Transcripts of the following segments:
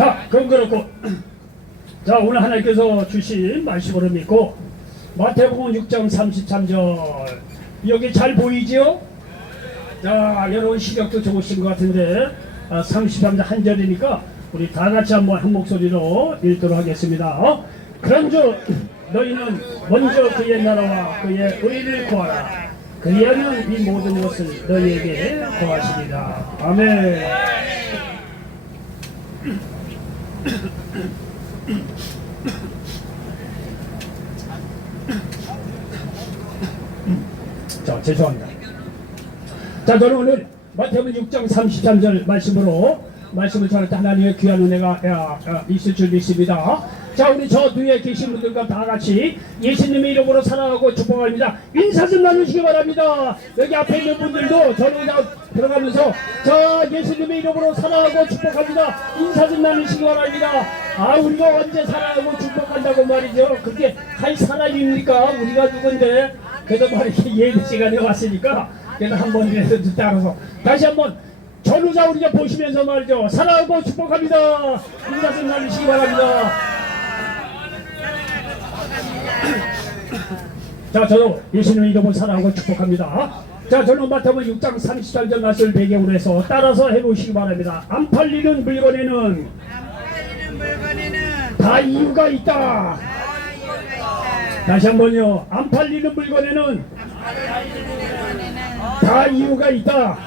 자, 그럼 그렇고 자, 오늘 하나님께서 주신 말씀으로 믿고 마태복음 6장 33절 여기 잘 보이지요? 자, 여러분 시력도 좋으신 것 같은데 33절 한 절이니까 우리 다 같이 한번 한 목소리로 읽도록 하겠습니다. 그런즉 너희는 먼저 그의 나라와 그의 의를 구하라. 그리하면 이 모든 것을 너희에게 더하시리라. 아멘. 자, 죄송합니다. 자, 저는 오늘 마태복음 6장 33절 말씀을 전할 때 하나님의 귀한 은혜가 있을 줄 믿습니다. 자, 우리 저 뒤에 계신 분들과 다 같이 예수님의 이름으로 사랑하고 축복합니다. 인사 좀 나누시기 바랍니다. 여기 앞에 있는 분들도 저는 들어가면서 저 예수님의 이름으로 사랑하고 축복합니다. 인사 좀 나누시기 바랍니다. 우리가 언제 사랑하고 축복한다고 말이죠. 그게 할 사람입니까? 우리가 누군데? 그래도 이렇게 예배 시간에 왔으니까 그래도 한번이라도 따라서 다시 한번 전우자 우리가 보시면서 말이죠. 사랑하고 축복합니다. 인사 좀 나누시기 바랍니다. 자, 저도 예수님의 이름을 사랑하고 축복합니다. 자, 저는 마태복음 6장 33절 말씀을 배경으로 해서 따라서 해보시기 바랍니다. 안 팔리는 물건에는 다 이유가 있다. 다시 한번요. 안 팔리는 물건에는 다 이유가 있다.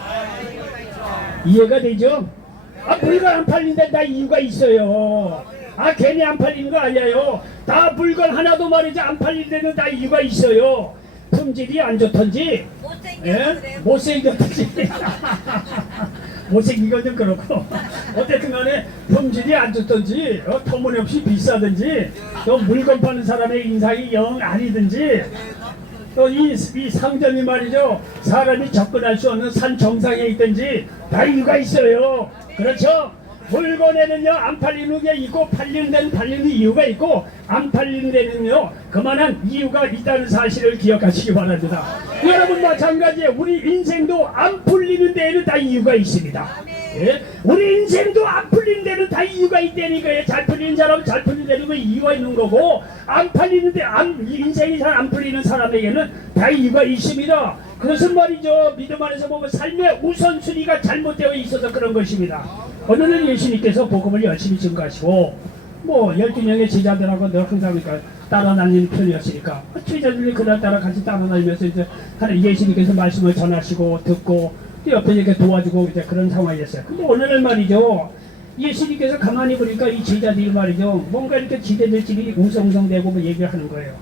이해가 되죠? 물건 안 팔리는데 다 이유가 있어요. 괜히 안 팔리는 거 아니에요. 다 물건 하나도 말이죠. 안 팔리는 데는 다 이유가 있어요. 품질이 안 좋던지, 못생겼던지, 못생긴 건 좀 그렇고, 어쨌든 간에 품질이 안 좋던지, 터무니없이 비싸든지, 또 물건 파는 사람의 인상이 영 아니든지, 또 이 상점이 말이죠. 사람이 접근할 수 없는 산 정상에 있든지, 다 이유가 있어요. 그렇죠? 물건에는요 안 팔리는 게 있고 팔리는 데는 팔리는 이유가 있고 안 팔리는 데는요 그만한 이유가 있다는 사실을 기억하시기 바랍니다. 여러분 마찬가지에 우리 인생도 안 풀리는 데에는 다 이유가 있습니다. 예? 우리 인생도 안 풀리는 데는 다 이유가 있다니까요. 잘 풀리는 사람은 잘 풀리는 데는 그 이유가 있는 거고 안 팔리는데 인생이 잘 안 풀리는 사람에게는 다 이유가 있습니다. 그것은 말이죠 믿음 안에서 보면 삶의 우선순위가 잘못되어 있어서 그런 것입니다. 어느 날 예수님께서 복음을 열심히 증거하시고 12명의 제자들하고 늘 항상 따라다니는 편이었으니까 제자들이 그날따라 같이 따라다니면서 이제 예수님께서 말씀을 전하시고 듣고 옆에 이렇게 도와주고 이제 그런 상황이었어요. 근데 어느 날 말이죠 예수님께서 가만히 보니까 이 제자들이 말이죠 뭔가 이렇게 지대들끼리 웅성웅성대고 얘기를 하는 거예요.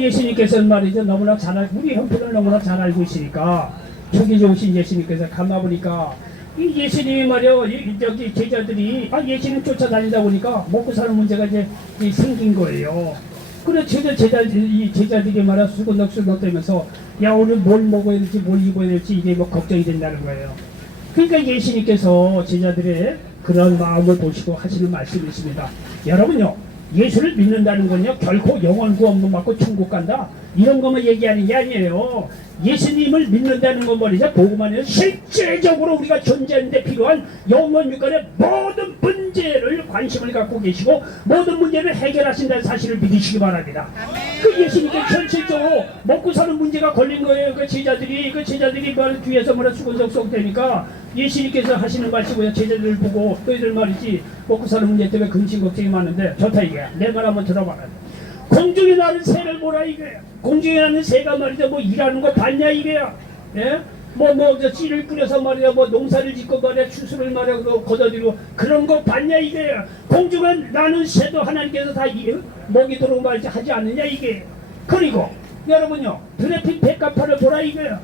예수님께서는 말이죠 너무나 우리 형편을 너무나 잘 알고 있으니까 초기 좋으신 예수님께서 가만 보니까 이 예수님이 말이요 저기 제자들이 예수님 쫓아다니다 보니까 먹고 사는 문제가 이제 생긴 거예요. 그래 제자들이 말이야 수건덕수건덕 되면서 야 오늘 뭘 먹어야 될지 뭘 입어야 될지 이게 걱정이 된다는 거예요. 그러니까 예수님께서 제자들의 그런 마음을 보시고 하시는 말씀이 있습니다. 여러분요 예수를 믿는다는 건요 결코 영원 구원 받고 천국 간다 이런 것만 얘기하는 게 아니에요. 예수님을 믿는다는 건 말이죠 복음 안에서 실제적으로 우리가 존재하는데 필요한 영원 육간의 모든 문제를 관심을 갖고 계시고 모든 문제를 해결하신다는 사실을 믿으시기 바랍니다. 그 예수님께 현실적으로 먹고 사는 문제가 걸린 거예요. 그 제자들이 뒤에서 수건석석 되니까 예수님께서 하시는 말씀이고요. 제자들을 보고 너희들 말이지 먹고 사는 문제 때문에 근심 걱정이 많은데 좋다 이게 내 말 한번 들어봐라. 공중에 나는 새를 보라 이거야. 공중에 나는 새가 말이죠 일하는 거 봤냐 이거야. 예? 찌를 끓여서 말이야 농사를 짓고 말이야 추수를 말이야 걷어들이고 그런 거 봤냐 이거야. 공중에 나는 새도 하나님께서 다 먹이도록 말이지 하지 않느냐 이게. 그리고 여러분요 드레핀 백합화를 보라 이거야.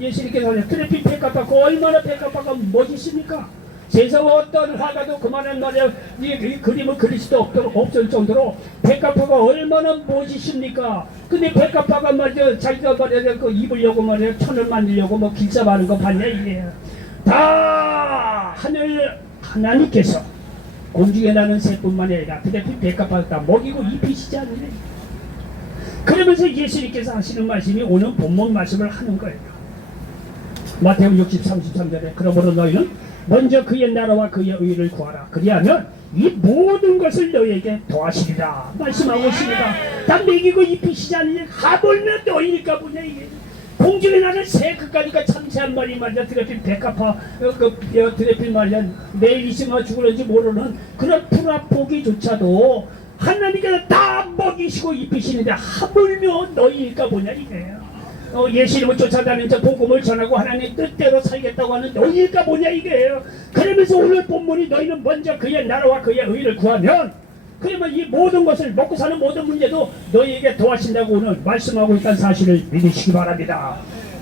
예수님께서 드레핀 백합화 그 얼마나 백합화가 멋있습니까? 세상 어떤 화가도 그만한 말이야 이 그림을 그릴 수도 없을 정도로 백합화가 얼마나 멋있습니까? 근데 백합화가 말이야 자기가 말이야 입으려고 말이야 천을 만들려고 길사 많은 거 봤냐 이게. 다 하나님께서 공중에 나는 새뿐만 아니라 드레핀 백합화를 다 먹이고 입히시지 않느냐. 그러면서 예수님께서 하시는 말씀이 오늘 본문 말씀을 하는 거예요. 마태복음 60, 33절에 그러므로 너희는 먼저 그의 나라와 그의 의를 구하라. 그리하면 이 모든 것을 너희에게 더하시리라 말씀하고 있습니다. 다 먹이고 입히시지 않으니 하물며 너희니까 보냐. 이게 공중에 나는 새 그까니까 참새 한 마리 말이야. 드레필 백합화 드레필 말이야. 내일 있으면 죽을는지 모르는 그런 풀합보기조차도 하나님께서 다 먹이시고 입히시는데 하물며 너희니까 보냐 이게. 예수님을 쫓아다니면서 복음을 전하고 하나님 뜻대로 살겠다고 하는 너희일까 뭐냐 이게요. 그러면서 오늘 본문이 너희는 먼저 그의 나라와 그의 의를 구하면 그러면 이 모든 것을 먹고 사는 모든 문제도 너희에게 도와신다고 오늘 말씀하고 있다는 사실을 믿으시기 바랍니다.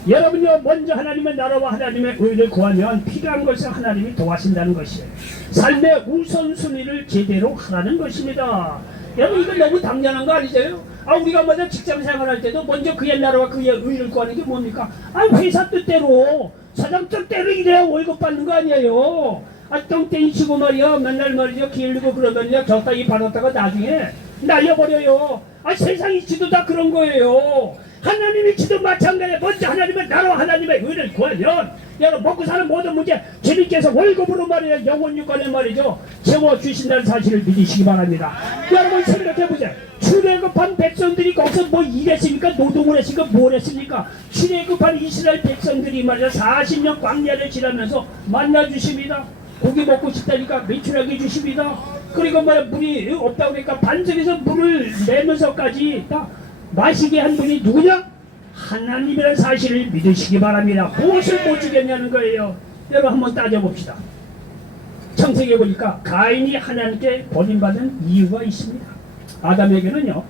여러분요, 먼저 하나님의 나라와 하나님의 의를 구하면 필요한 것을 하나님이 도와신다는 것이에요. 삶의 우선순위를 제대로 하라는 것입니다. 여러분 이건 너무 당연한 거 아니세요? 우리가 먼저 직장 생활할 때도 먼저 그의 나라와 그의 의를 구하는 게 뭡니까? 회사 뜻대로 사장 뜻대로 일해야 월급 받는 거 아니에요. 똥땡이 치고 말이야 맨날 말이죠 기르고 그러면요 적당히 받았다가 나중에 날려버려요. 세상이 지도 다 그런 거예요. 하나님의 지도 마찬가지에 먼저 하나님의 나라와 하나님의 의를 구하면 여러분 먹고 사는 모든 문제 주님께서 월급으로 말이야 영원 유권에 말이죠 채워주신다는 사실을 믿으시기 바랍니다. 여러분 생각해보세요. 출애굽한 백성들이 거기서 뭐 일했습니까? 노동을 했습니까? 뭘 했습니까? 출애굽한 이스라엘 백성들이 말이야 40년 광야를 지나면서 만나주십니다. 고기 먹고 싶다니까 매출하게 주십니다. 그리고 말이야 물이 없다고 그러니까 반석에서 물을 내면서까지 다 마시게 한 분이 누구냐? 하나님이라는 사실을 믿으시기 바랍니다. 무엇을 못 주겠냐는 거예요. 여러분 한번 따져봅시다. 창세기에 보니까 가인이 하나님께 버림받은 이유가 있습니다. 아담에게는요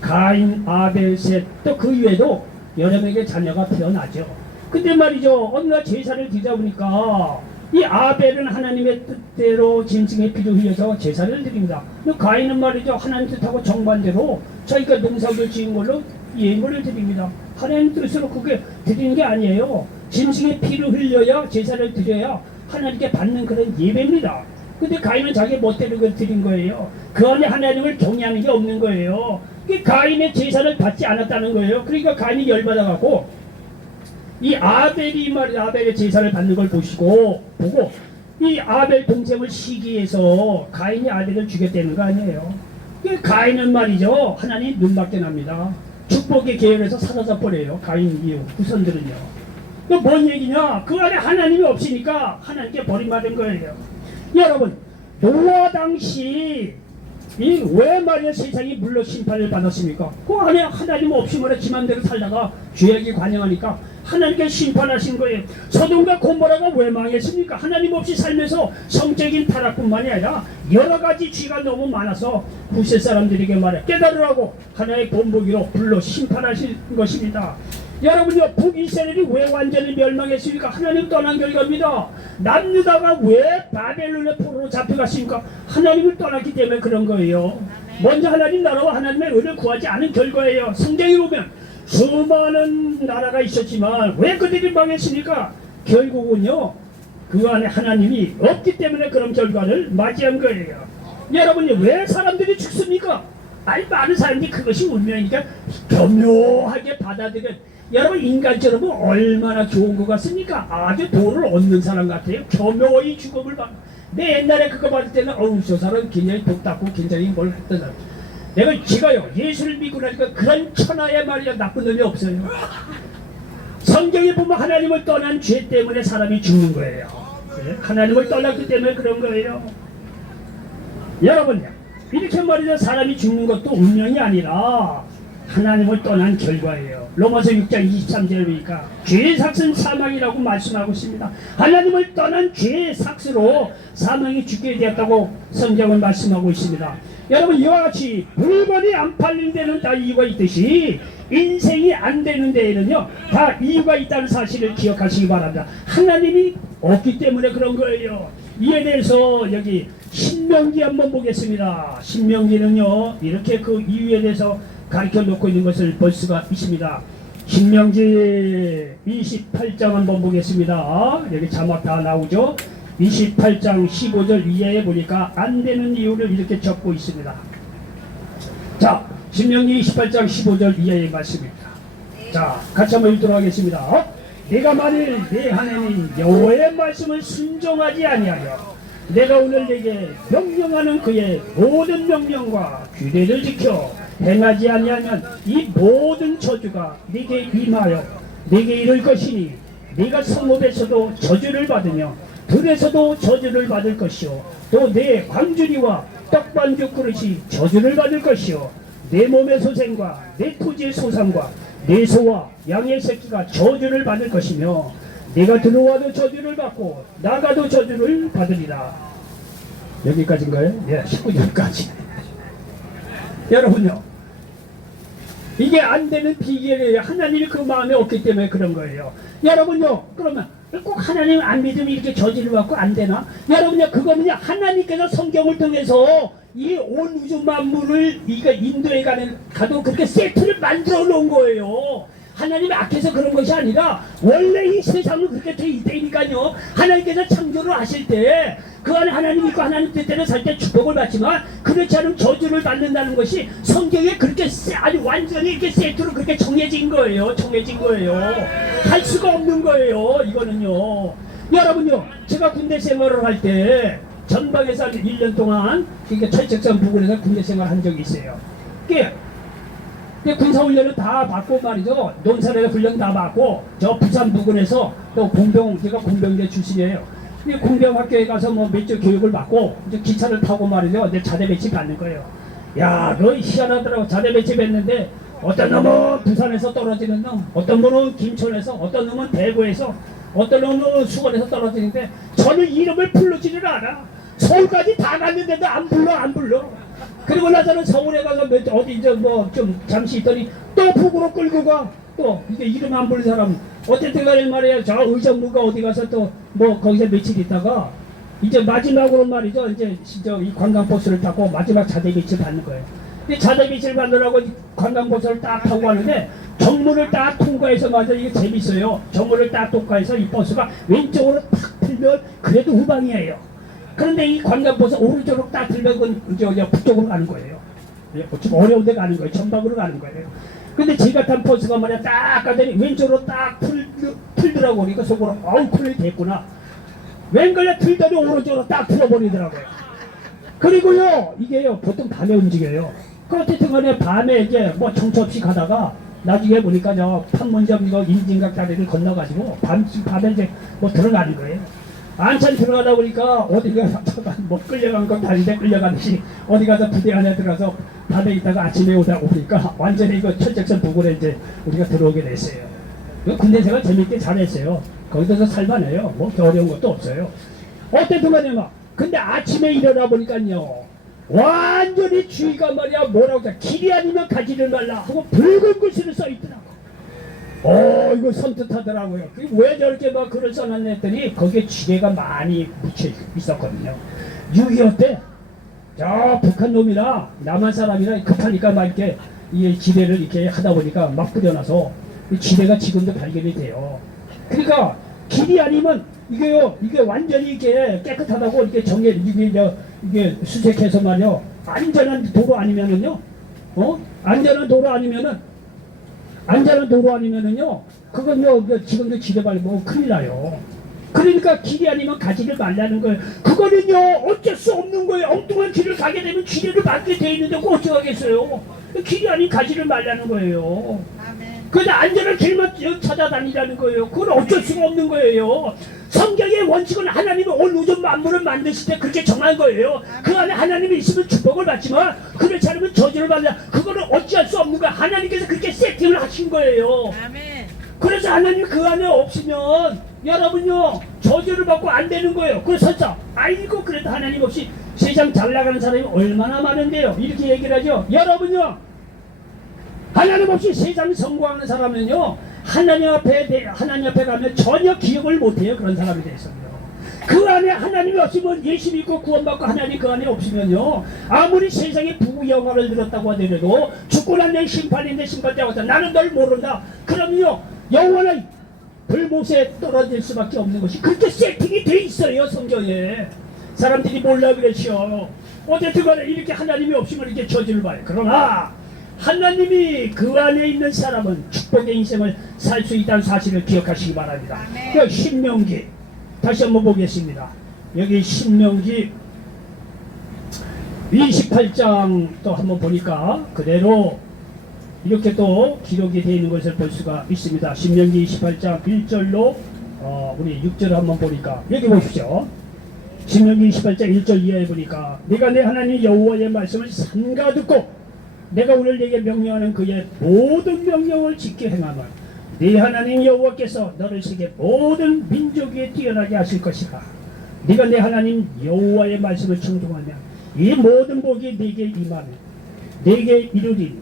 가인, 아벨, 셋 또 그 이외에도 여러 명의 자녀가 태어나죠. 근데 말이죠 어느 날 제사를 드리다 보니까 이 아벨은 하나님의 뜻대로 짐승의 피를 흘려서 제사를 드립니다. 가인은 말이죠 하나님 뜻하고 정반대로 자기가 농사를 지은 걸로 예물을 드립니다. 하나님 뜻으로 그게 드리는 게 아니에요. 짐승의 피를 흘려야 제사를 드려야 하나님께 받는 그런 예배입니다. 근데 가인은 자기 멋대로 드린 거예요. 그 안에 하나님을 경외하는 게 없는 거예요. 가인의 제사를 받지 않았다는 거예요. 그러니까 가인이 열받아가고 이 아벨이 말이야 아벨의 제사를 받는 걸 보고 이 아벨 동생을 시기해서 가인이 아벨을 죽였다는 거 아니에요. 가인은 말이죠 하나님 눈밖에 납니다. 축복의 계열에서 사라져 버려요. 가인 이후 후손들은요. 뭔 얘기냐? 그 안에 하나님이 없으니까 하나님께 버림받은 거예요. 여러분 노아 당시 왜 말이야 세상이 물로 심판을 받았습니까? 그 안에 하나님 없이 말이야 지만대로 살다가 죄악이 관영하니까 하나님께 심판하신 거예요. 소돔과 고모라가 왜 망했습니까? 하나님 없이 살면서 성적인 타락뿐만이 아니라 여러 가지 죄가 너무 많아서 후세 사람들에게 말해 깨달으라고 하나의 본보기로 불러 심판하신 것입니다. 여러분요 북이스라엘이 왜 완전히 멸망했습니까? 하나님 떠난 결과입니다. 남유다가 왜 바벨론의 포로로 잡혀갔습니까? 하나님을 떠났기 때문에 그런 거예요. 먼저 하나님 나라와 하나님의 의를 구하지 않은 결과예요. 성경에 보면 수많은 나라가 있었지만 왜 그들이 망했습니까? 결국은요 그 안에 하나님이 없기 때문에 그런 결과를 맞이한 거예요. 여러분이 왜 사람들이 죽습니까? 많은 사람들이 그것이 운명이니까 교묘하게 받아들여. 여러분 인간처럼 얼마나 좋은 것 같습니까? 아주 돈을 얻는 사람 같아요. 교묘히 죽음을 받. 내 옛날에 그거 받을 때는 저 사람 굉장히 독답고 굉장히 뭘 했던 사람. 제가요 예수를 믿고 나니까 그런 천하의 말이야 나쁜 놈이 없어요. 성경에 보면 하나님을 떠난 죄 때문에 사람이 죽는 거예요. 하나님을 떠났기 때문에 그런 거예요. 여러분 이렇게 말이죠 사람이 죽는 것도 운명이 아니라 하나님을 떠난 결과예요. 로마서 6장 23절에 보니까 죄의 삭은 사망이라고 말씀하고 있습니다. 하나님을 떠난 죄의 삭스로 사망이 죽게 되었다고 성경은 말씀하고 있습니다. 여러분 이와 같이 물건이 안 팔린 데는 다 이유가 있듯이 인생이 안 되는 데에는요 다 이유가 있다는 사실을 기억하시기 바랍니다. 하나님이 없기 때문에 그런 거예요. 이에 대해서 여기 신명기 한번 보겠습니다. 신명기는요 이렇게 그 이유에 대해서 가르쳐 놓고 있는 것을 볼 수가 있습니다. 신명기 28장 한번 보겠습니다. 여기 자막 다 나오죠. 28장 15절 이하에 보니까 안 되는 이유를 이렇게 적고 있습니다. 자, 신명기 28장 15절 이하의 말씀입니다. 자, 같이 한번 읽도록 하겠습니다. 내가 만일 내 하나님 여호와의 말씀을 순종하지 아니하여 내가 오늘 내게 명령하는 그의 모든 명령과 규례를 지켜 행하지 아니하면 이 모든 저주가 네게 임하여 네게 이를 것이니 네가 성읍에서도 저주를 받으며 들에서도 저주를 받을 것이요 또 내 광주리와 떡반죽 그릇이 저주를 받을 것이요 내 몸의 소생과 내 토지의 소산과 내 소와 양의 새끼가 저주를 받을 것이며 네가 들어와도 저주를 받고 나가도 저주를 받으리라. 여기까지인가요? 네, 19절까지. 여러분요, 이게 안 되는 비결이에요. 하나님이 그 마음에 없기 때문에 그런 거예요. 여러분요, 그러면 꼭 하나님 안 믿으면 이렇게 저주를 받고 안 되나? 여러분요, 그거는요, 하나님께서 성경을 통해서 이 온 우주 만물을 인도에 가도 그렇게 세트를 만들어 놓은 거예요. 하나님이 악해서 그런 것이 아니라 원래 이 세상은 그렇게 돼 있다니까요. 하나님께서 창조를 하실 때 그 안에 하나님 있고 하나님 뜻대로 살 때 축복을 받지만 그렇지 않으면 저주를 받는다는 것이 성경에 그렇게 아주 완전히 이렇게 세트로 그렇게 정해진 거예요. 정해진 거예요. 할 수가 없는 거예요. 이거는요. 여러분요, 제가 군대 생활을 할 때 전방에서 1년 동안 철책선 부근에서 군대 생활을 한 적이 있어요. 군사훈련을 다 받고 말이죠. 논산에서 훈련 다 받고 저 부산 부근에서 또 제가 공병대 출신이에요. 공병학교에 가서 뭐 몇 주 교육을 받고 이제 기차를 타고 말이죠. 이제 자대 배치 받는 거예요. 야, 너 희한하더라고. 자대 배치 받는데 어떤 놈은 부산에서 떨어지는 놈, 어떤 놈은 김천에서, 어떤 놈은 대구에서, 어떤 놈은 수원에서 떨어지는데 저는 이름을 부르지를 않아. 서울까지 다 갔는데도 안 불러. 그리고 나서는 서울에 가서 어디 이제 뭐 좀 잠시 있더니 또 북으로 끌고 가. 또 이게 이름 안 부르는 사람 어쨌든 간에 말이야. 저 의정부가 어디 가서 또 뭐 거기서 며칠 있다가 이제 마지막으로 말이죠. 이제 이 관광버스를 타고 마지막 자대 배치를 받는 거예요. 이 자대 배치를 받으라고 관광버스를 딱 타고 가는데 정문을 딱 통과해서 맞아. 이게 재밌어요. 정문을 딱 통과해서 이 버스가 왼쪽으로 탁 틀면 그래도 후방이에요. 그런데 이 관광버스 오른쪽으로 딱 들면 저 북쪽으로 가는 거예요. 좀 어려운 데 가는 거예요. 전방으로 가는 거예요. 근데 제가 탄 버스가 말이야 딱 가더니 왼쪽으로 딱 틀더라고. 그러니까 속으로 아우 큰일 됐구나. 왼걸에 틀더니 오른쪽으로 딱 틀어버리더라고요. 그리고요 이게요 보통 밤에 움직여요. 어쨌든 간에 밤에 이제 뭐 정처 없이 가다가 나중에 보니까 저 판문점 이거 임진각 다리를 건너가지고 밤에 이제 뭐 들어가는 거예요. 안천 들어가다 보니까 어디가 뭐 끌려간 건 다른데 끌려가듯이 어디 가서 부대 안에 들어가서 밤에 있다가 아침에 오다 보니까 완전히 이거 철책선 부근에 이제 우리가 들어오게 됐어요. 군대 생활 재밌게 잘했어요. 거기서 살만해요. 뭐 어려운 것도 없어요. 어쨌든 간에 막 근데 아침에 일어나 보니까요 완전히 주의가 말이야 뭐라고 해 길이 아니면 가지를 말라 하고 붉은 글씨로 써있더라고. 이거 섬뜩하더라고요. 왜 저렇게 막 글을 써놨나 했더니 거기에 지뢰가 많이 묻혀 있었거든요. 6.25 때 저 북한 놈이나 남한 사람이나 급하니까 막 이렇게 이 지뢰를 이렇게 하다 보니까 막 뿌려놔서 지뢰가 지금도 발견이 돼요. 그러니까 길이 아니면 이게 완전히 이게 깨끗하다고 이렇게 이게 수색해서 말이요 안전한 도로 아니면은요 안전한 도로 아니면은요 그건요 지금도 지뢰발 뭐 큰일 나요. 그러니까 길이 아니면 가지를 말라는 거예요. 그거는요 어쩔 수 없는 거예요. 엉뚱한 길을 가게 되면 지뢰를 맞게 돼 있는데 그거 어쩌겠어요. 길이 아닌 가지를 말라는 거예요. 근데 안전한 길만 찾아다니라는 거예요. 그건 어쩔 수가 없는 거예요. 성경의 원칙은 하나님이 온 우주 만물을 만드실 때 그렇게 정한 거예요. 그 안에 하나님이 있으면 축복을 받지만 그렇지 않으면 저주를 받는다. 그거는 어찌할 수 없는 거야. 하나님께서 그렇게 세팅을 하신 거예요. 그래서 하나님 그 안에 없으면 여러분요 저주를 받고 안 되는 거예요. 그래서 아이고 그래도 하나님 없이 세상 잘 나가는 사람이 얼마나 많은데요. 이렇게 얘기를 하죠. 여러분요 하나님 없이 세상 성공하는 사람은요 하나님 앞에 가면 전혀 기억을 못해요. 그런 사람에 대해서요. 그 안에 하나님이 없으면 예수 믿고 구원받고 하나님 그 안에 없으면요 아무리 세상에 부영화를 들었다고 하더라도 죽고 난 내 심판인데 심판자가 왔다. 나는 널 모른다. 그럼요 영원한 불못에 떨어질 수밖에 없는 것이 그렇게 세팅이 돼 있어요. 성경에. 사람들이 몰라 그러시오. 어쨌든 간에 이렇게 하나님이 없으면 이렇게 저주를 봐요. 그러나 하나님이 그 안에 있는 사람은 축복의 인생을 살 수 있다는 사실을 기억하시기 바랍니다. 그 신명기 다시 한번 보겠습니다. 여기 신명기 28장 또 한번 보니까 그대로 이렇게 또 기록이 되어 있는 것을 볼 수가 있습니다. 신명기 28장 1절로 우리 6절을 한번 보니까 여기 보십시오. 신명기 28장 1절 이하에 보니까 네가 내 하나님 여호와의 말씀을 삼가 듣고 내가 오늘 네게 명령하는 그의 모든 명령을 지켜 행하면 네 하나님 여호와께서 너를 세계 모든 민족 위에 뛰어나게 하실 것이라. 네가 내 하나님 여호와의 말씀을 청종하면 이 모든 복이 네게 임하며 네게 이르리니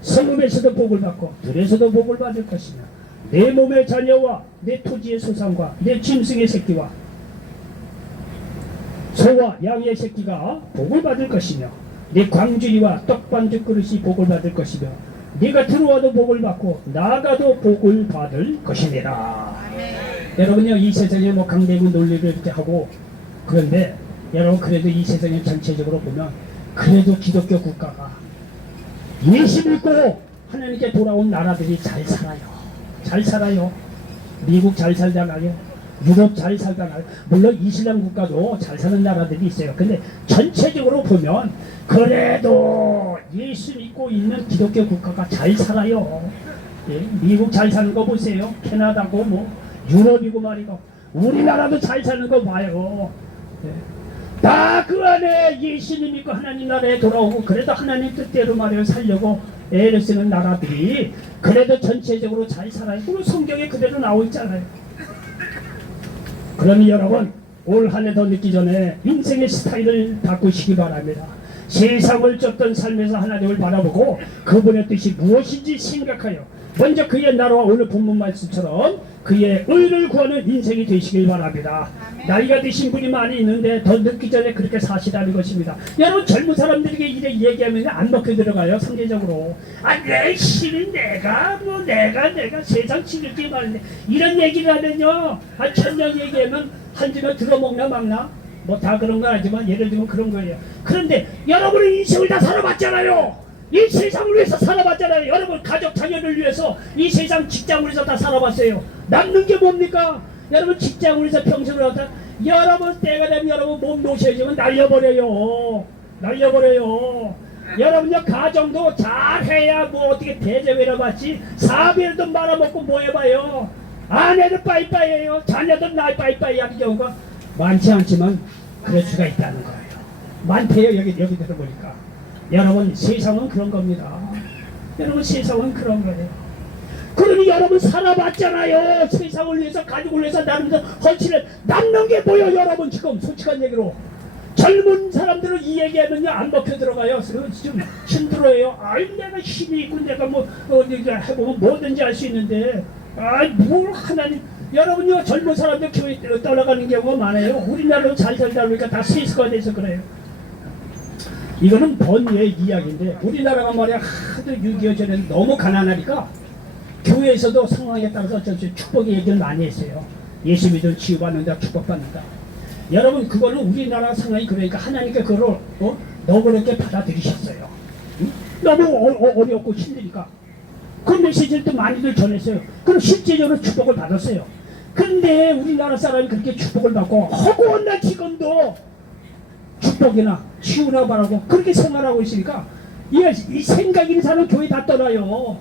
성읍에서도 복을 받고 들에서도 복을 받을 것이며 내 몸의 자녀와 내 토지의 소산과 내 짐승의 새끼와 소와 양의 새끼가 복을 받을 것이며 네 광주리와 떡반죽 그릇이 복을 받을 것이며 네가 들어와도 복을 받고 나가도 복을 받을 것이니라. 여러분요, 이 세상에 뭐 강대국 논리를 이렇게 하고 그런데 여러분 그래도 이 세상에 전체적으로 보면 그래도 기독교 국가가 예수 믿고 하나님께 돌아온 나라들이 잘 살아요. 잘 살아요. 미국 잘 살잖아요. 유럽 잘 살잖아요. 물론 이슬람 국가도 잘 사는 나라들이 있어요. 근데 전체적으로 보면 그래도 예수 믿고 있는 기독교 국가가 잘 살아요. 예, 미국 잘 사는 거 보세요. 캐나다고 뭐 유럽이고 말이고 우리나라도 잘 사는 거 봐요. 예. 다 그 안에 예수님 믿고 하나님 나라에 돌아오고 그래도 하나님 뜻대로 말이에요 살려고 애를 쓰는 나라들이 그래도 전체적으로 잘 살아요. 그리고 성경에 그대로 나와 있잖아요. 그러니 여러분 올 한 해 더 늦기 전에 인생의 스타일을 바꾸시기 바랍니다. 세상을 쫓던 삶에서 하나님을 바라보고 그분의 뜻이 무엇인지 생각하여 먼저 그의 나라와 오늘 본문 말씀처럼 그의 의를 구하는 인생이 되시길 바랍니다. 나이가 드신 분이 많이 있는데 더 늦기 전에 그렇게 사시라는 것입니다. 여러분 젊은 사람들에게 이래 얘기하면 안 먹혀 들어가요. 상대적으로 내 신은 내가 세상 지을게 말인데 이런 얘기를 하면요 천년 얘기하면 한 집에 들어먹나 막나 뭐 다 그런 건 아니지만 예를 들면 그런 거예요. 그런데 여러분은 인생을 다 살아봤잖아요. 이 세상을 위해서 살아봤잖아요. 여러분 가족 자녀를 위해서 이 세상 직장을 위해서 다 살아봤어요. 남는 게 뭡니까? 여러분 직장을 위해서 평생을 하다 여러분 때가 되면 여러분 몸 놓으셔야지만 날려버려요. 여러분요 가정도 잘해야 뭐 어떻게 대접이라 받지 사비를 말아먹고 뭐 해봐요. 아내도 빠이빠이해요. 자녀도 날 빠이빠이 하는 경우가 많지 않지만 그럴 수가 있다는 거예요. 많대요. 여기 들어보니까. 여러분 세상은 그런 겁니다. 여러분 세상은 그런 거예요. 그러니 여러분 살아봤잖아요. 세상을 위해서 가족을 위해서 나름대로 헌신을 남는 게 뭐예요. 여러분 지금 솔직한 얘기로 젊은 사람들은 이 얘기하면요 안 먹혀 들어가요. 좀 힘들어요. 내가 힘이 있고 내가 뭐 해보면 뭐든지 할 수 있는데 뭘 하나님 여러분요 젊은 사람들 교회 떠나가는 경우가 많아요. 우리나라로 잘 살다 보니까 다 세수가 돼서 그래요. 이거는 번외의 이야기인데 우리나라가 말이야 하도 6.25 전에 너무 가난하니까 교회에서도 상황에 따라서 어쩔 수 없이 축복의 얘기를 많이 했어요. 예수 믿으면 치유받는다 축복받는다. 여러분 그거는 우리나라 상황이 그러니까 하나님께 그걸 너그럽게 받아들이셨어요. 응? 너무 어렵고 힘드니까 그 메시지를 또 많이들 전했어요. 그럼 실제적으로 축복을 받았어요. 근데 우리나라 사람이 그렇게 축복을 받고 허구한 지금도 축복이나 치유나 바라고 그렇게 생활하고 있으니까 이 생각 있는 사람은 교회 다 떠나요.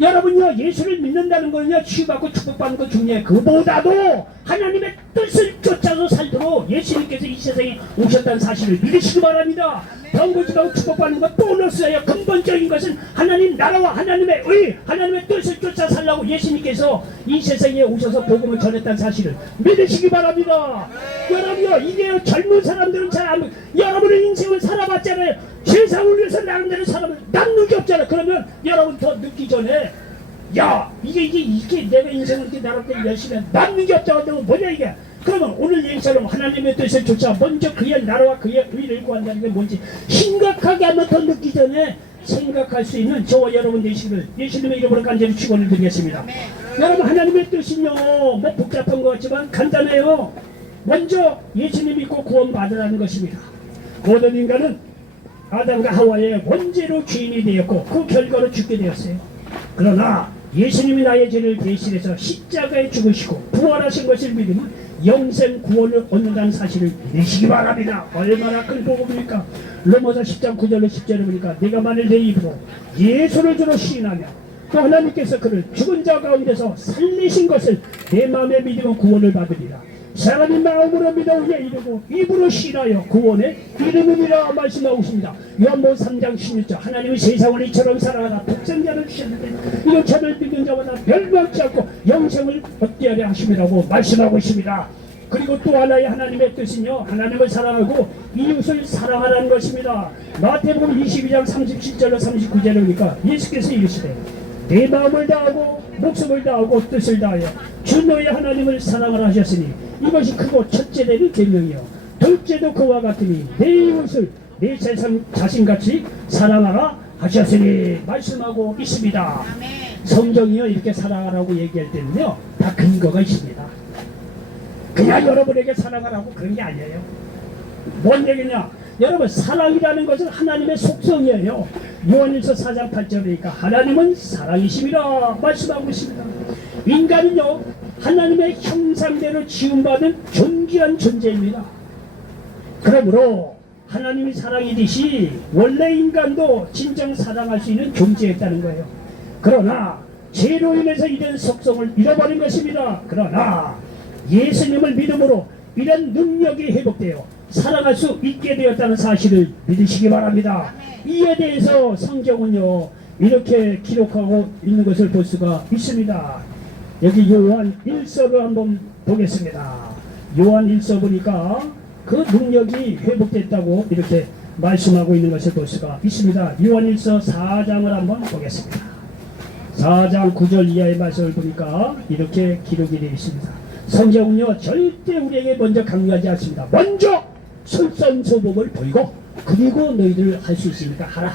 여러분요 예수를 믿는다는 거는요 치유받고 축복받는 거 중요해요. 그보다도 하나님의 뜻을 쫓아서 살도록 예수님께서 이 세상에 오셨다는 사실을 믿으시기 바랍니다. 병고지하고 축복받는 건 보너스예요. 근본적인 것은 하나님 나라와 하나님의 의, 하나님의 뜻을 쫓아 살라고 예수님께서 이 세상에 오셔서 복음을 전했다는 사실을 믿으시기 바랍니다. 여러분요 이게 젊은 사람들은 잘 안 여러분의 인생을 살아봤잖아요. 세상을 위해서 나름대로 살아봤 남는 게 없잖아요. 그러면 여러분 더 늦기 전에 이게 내가 인생을 이렇게 나름대로 열심히 남는 게 없다고 하면 뭐냐 이게. 그러면 오늘 얘기처럼 하나님의 뜻을 쫓아 먼저 그의 나라와 그의 의를 구한다는 게 뭔지 심각하게 한번 더 늦기 전에 생각할 수 있는 저와 여러분 되시기를 예수님의 이름으로 간절히 축원을 드리겠습니다. 여러분 하나님의 뜻은요 뭐 복잡한 것 같지만 간단해요. 먼저 예수님 믿고 구원받으라는 것입니다. 모든 인간은 아담과 하와의 원죄로 죄인이 되었고 그 결과로 죽게 되었어요. 그러나 예수님이 나의 죄를 대신해서 십자가에 죽으시고 부활하신 것을 믿으면 영생 구원을 얻는다는 사실을 믿으시기 바랍니다. 얼마나 큰 복음입니까? 로마서 10장 9절로 10절을 보니까 내가 만일 내 입으로 예수를 주로 시인하며 또 하나님께서 그를 죽은 자 가운데서 살리신 것을 내 마음에 믿으면 구원을 받으리라. 사람이 마음으로 믿어 의에 이르고 입으로 시인하여 구원에 이르느니라 말씀하고 있습니다. 요한복음 3장 16절 하나님은 세상을 이처럼 사랑하다 독생자를 주셨는데 이런 저를 믿는 자마다 멸망치 않고 영생을 얻게 하려 하심이라고 말씀하고 있습니다. 그리고 또 하나의 하나님의 뜻은요, 하나님을 사랑하고 이웃을 사랑하라는 것입니다. 마태복음 22장 37절로 39절을 보니까 예수께서 이르시되 내 마음을 다하고 목숨을 다하고 뜻을 다하여 주 너의 하나님을 사랑을 하셨으니 이것이 크고 첫째 되는 계명이요 둘째도 그와 같으니 내 이웃을 내 세상 자신같이 사랑하라 하셨으니 말씀하고 있습니다. 성경이요 이렇게 사랑하라고 얘기할 때는요 다 근거가 있습니다. 그냥 여러분에게 사랑하라고 그런 게 아니에요. 뭔 얘기냐? 여러분 사랑이라는 것은 하나님의 속성이에요. 요한일서 4장 8절이니까 하나님은 사랑이심이라 말씀하고 있습니다. 인간은요 하나님의 형상대로 지음받은 존귀한 존재입니다. 그러므로 하나님이 사랑이듯이 원래 인간도 진정 사랑할 수 있는 존재였다는 거예요. 그러나 죄로 인해서 이런 속성을 잃어버린 것입니다. 그러나 예수님을 믿음으로 이런 능력이 회복되어 살아갈 수 있게 되었다는 사실을 믿으시기 바랍니다. 이에 대해서 성경은요 이렇게 기록하고 있는 것을 볼 수가 있습니다. 여기 요한 1서를 한번 보겠습니다. 요한 1서 보니까 그 능력이 회복됐다고 이렇게 말씀하고 있는 것을 볼 수가 있습니다. 요한 1서 4장을 한번 보겠습니다. 4장 9절 이하의 말씀을 보니까 이렇게 기록이 되어 있습니다. 성경은요 절대 우리에게 먼저 강요하지 않습니다. 먼저 솔선수범을 보이고 그리고 너희들 할 수 있으니까 하라.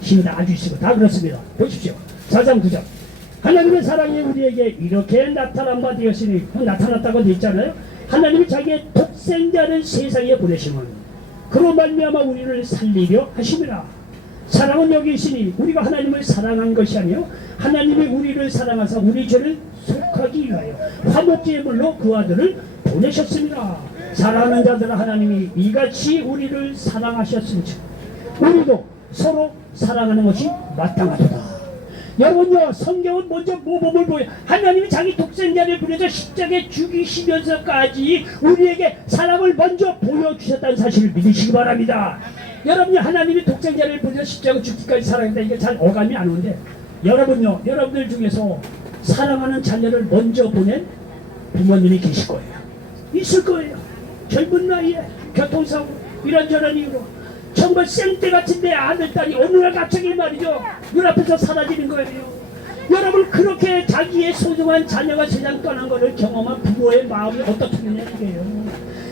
힘이 다 주시고 다 그렇습니다. 보십시오. 4장 9절 하나님의 사랑이 우리에게 이렇게 나타난 바 되었으니 나타났다고 되어 있잖아요. 하나님이 자기의 독생자를 세상에 보내시면 그로 말미암아 우리를 살리려 하심이라. 사랑은 여기 있으니 우리가 하나님을 사랑한 것이 아니요 하나님이 우리를 사랑하사 우리 죄를 속하기 위하여 화목제물로 그 아들을 보내셨습니다. 사랑하는 자들아 하나님이 이같이 우리를 사랑하셨은즉 우리도 서로 사랑하는 것이 마땅하도다. 여러분요 성경은 먼저 모범을 보여 하나님이 자기 독생자를 보내서 십자가에 죽이시면서까지 우리에게 사랑을 먼저 보여주셨다는 사실을 믿으시기 바랍니다. 여러분이 하나님이 독생자를 보내서 십자가에 죽기까지 사랑한다 이게 잘 어감이 안 오는데 여러분요 여러분들 중에서 사랑하는 자녀를 먼저 보낸 부모님이 계실 거예요. 있을 거예요. 젊은 나이에 교통사고 이런저런 이유로 정말 생떼 같은 내 아들 딸이 어느 날 갑자기 말이죠 눈앞에서 사라지는 거예요. 여러분 그렇게 자기의 소중한 자녀가 세상 떠난 것을 경험한 부모의 마음이 어떻겠느냐 이게요.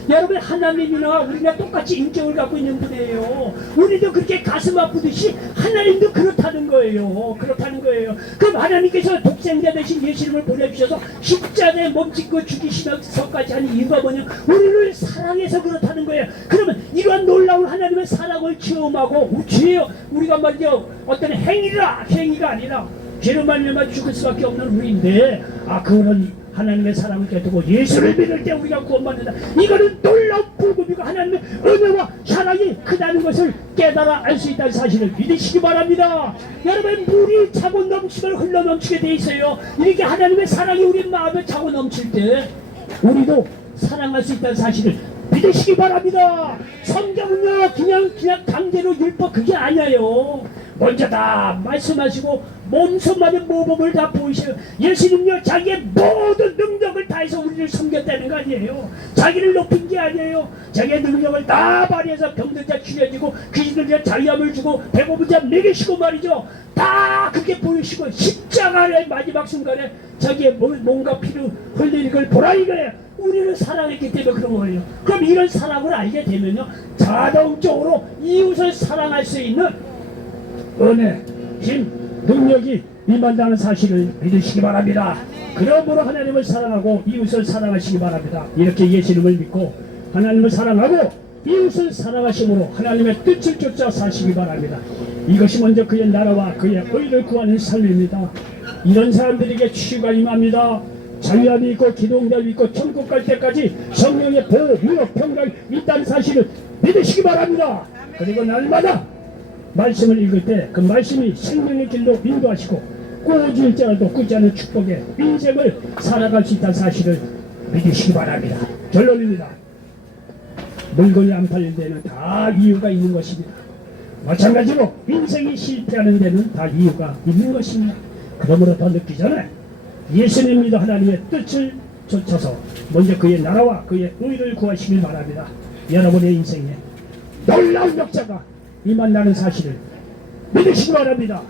여러분 하나님이나 우리가 똑같이 인격을 갖고 있는 분이에요. 우리도 그렇게 가슴 아프듯이 하나님도 그렇다는 거예요. 그렇다는 거예요. 그럼 하나님께서 독생자 대신 예수님을 보내주셔서 십자가에 몸짓고 죽이시면서까지 하는 이유가 뭐냐? 우리를 사랑해서 그렇다는 거예요. 그러면 이러한 놀라운 하나님의 사랑을 체험하고 죄요 우리가 말이죠 어떤 행위가 아니라 죄로 말미암아 죽을 수밖에 없는 우리인데 그거는 하나님의 사랑을 깨닫고 예수를 믿을 때 우리가 구원받는다. 이거는 놀라운 복음이고 하나님의 은혜와 사랑이 크다는 것을 깨달아 알 수 있다는 사실을 믿으시기 바랍니다. 여러분 물이 차고 넘치면 흘러넘치게 돼 있어요. 이렇게 하나님의 사랑이 우리 마음에 차고 넘칠 때 우리도 사랑할 수 있다는 사실을 믿으시기 바랍니다. 성경은요 그냥 강제로 율법 그게 아니에요. 먼저 다 말씀하시고 몸소만의 모범을 다 보이셔요. 예수님요 자기의 모든 능력을 다해서 우리를 섬겼다는 거 아니에요. 자기를 높인 게 아니에요. 자기의 능력을 다 발휘해서 병든 자 치료해주고 귀신들 자 자유함을 주고 배고픈 자 먹이시고 말이죠. 다 그렇게 보이시고 십자가의 마지막 순간에 자기의 몸과 피를 흘리는 걸 보라 이거예요. 우리를 사랑했기 때문에 그런 거예요. 그럼 이런 사랑을 알게 되면요 자동적으로 이웃을 사랑할 수 있는 은혜, 힘, 능력이 임한다는 사실을 믿으시기 바랍니다. 그러므로 하나님을 사랑하고 이웃을 사랑하시기 바랍니다. 이렇게 예수님을 믿고 하나님을 사랑하고 이웃을 사랑하심으로 하나님의 뜻을 쫓아 사시기 바랍니다. 이것이 먼저 그의 나라와 그의 의를 구하는 삶입니다. 이런 사람들에게 치유가 임합니다. 자유함이 있고 기도응답이 있고 천국 갈 때까지 성령의 보호, 위협, 평강이 있다는 사실을 믿으시기 바랍니다. 그리고 날마다 말씀을 읽을 때 그 말씀이 생명의 길로 인도하시고 꾸어질지라도 꾸지 않은 축복의 인생을 살아갈 수 있다는 사실을 믿으시기 바랍니다. 결론입니다. 물건이 안 팔릴 때는 다 이유가 있는 것입니다. 마찬가지로 인생이 실패하는 데는 다 이유가 있는 것입니다. 그러므로 더 늦기 전에 예수님 믿어 하나님의 뜻을 쫓아서 먼저 그의 나라와 그의 의를 구하시길 바랍니다. 여러분의 인생에 놀라운 역사가 임한다는 사실을 믿으시기 바랍니다.